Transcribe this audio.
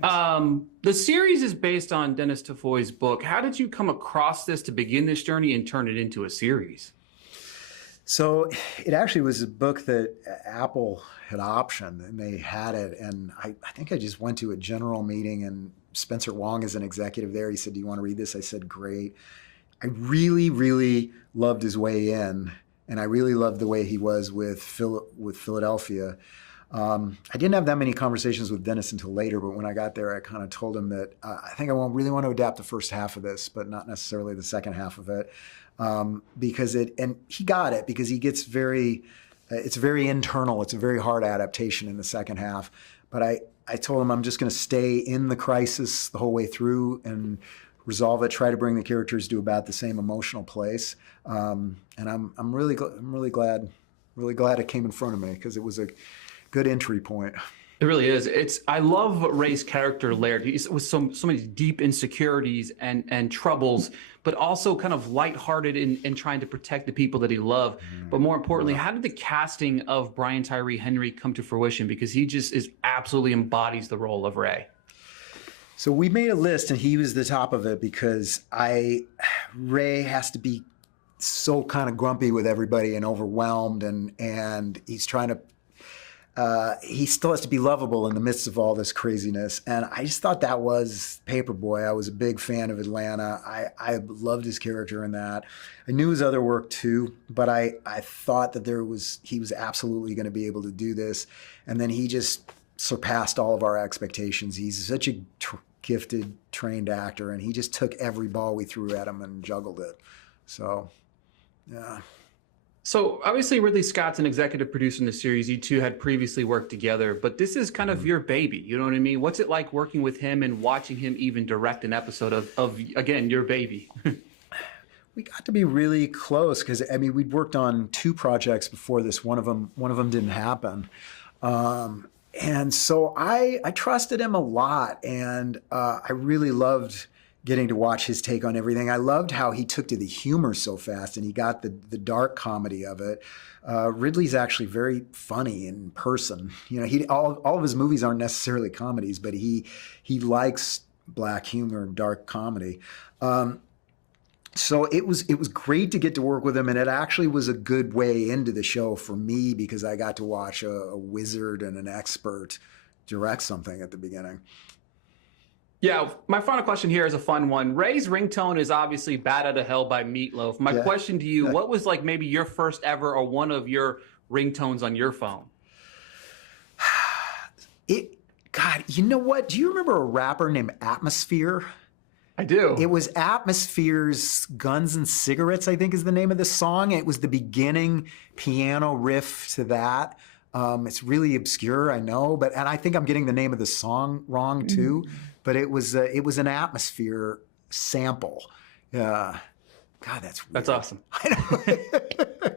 The series is based on Dennis Tafoy's book. How did you come across this to begin this journey and turn it into a series? So it actually was a book that Apple had optioned, and they had it. And I think I just went to a general meeting, and Spencer Wong is an executive there. He said, "Do you want to read this?" I said, "Great." I really, really loved his way in, and I really loved the way he was with Philadelphia. I didn't have that many conversations with Dennis until later, but when I got there, I kind of told him that I think I really want to adapt the first half of this, but not necessarily the second half of it. Because and he got it, because he gets it's very internal. It's a very hard adaptation in the second half. But I told him I'm just going to stay in the crisis the whole way through and resolve it, try to bring the characters to about the same emotional place. And I'm really glad it came in front of me, because it was a good entry point. It really is. I love Ray's character layered. He's with so many deep insecurities and troubles, but also kind of lighthearted in trying to protect the people that he loved. But more importantly, how did the casting of Brian Tyree Henry come to fruition? Because he just absolutely embodies the role of Ray. So we made a list, and he was the top of it, because Ray has to be so kind of grumpy with everybody and overwhelmed, and he's trying to. He still has to be lovable in the midst of all this craziness. And I just thought that was Paperboy. I was a big fan of Atlanta. I loved his character in that. I knew his other work too, but I thought that he was absolutely going to be able to do this. And then he just surpassed all of our expectations. He's such a gifted, trained actor, and he just took every ball we threw at him and juggled it. So, yeah. So obviously Ridley Scott's an executive producer in the series. You two had previously worked together, but this is kind of your baby. You know what I mean? What's it like working with him and watching him even direct an episode of again, your baby? We got to be really close, because I mean, we'd worked on 2 projects before this. One of them didn't happen. And so I trusted him a lot, and I really loved getting to watch his take on everything. I loved how he took to the humor so fast, and he got the dark comedy of it. Ridley's actually very funny in person. You know, all of his movies aren't necessarily comedies, but he likes black humor and dark comedy. So it was great to get to work with him, and it actually was a good way into the show for me, because I got to watch a wizard and an expert direct something at the beginning. Yeah, my final question here is a fun one. Ray's ringtone is obviously "Bat Out of Hell" by Meatloaf. My question to you, what was like maybe your first ever or one of your ringtones on your phone? God, you know what? Do you remember a rapper named Atmosphere? I do. It was Atmosphere's Guns and Cigarettes, I think is the name of the song. It was the beginning piano riff to that. It's really obscure, I know, and I think I'm getting the name of the song wrong too. But it was an Atmosphere sample. God, that's weird. That's awesome. I know.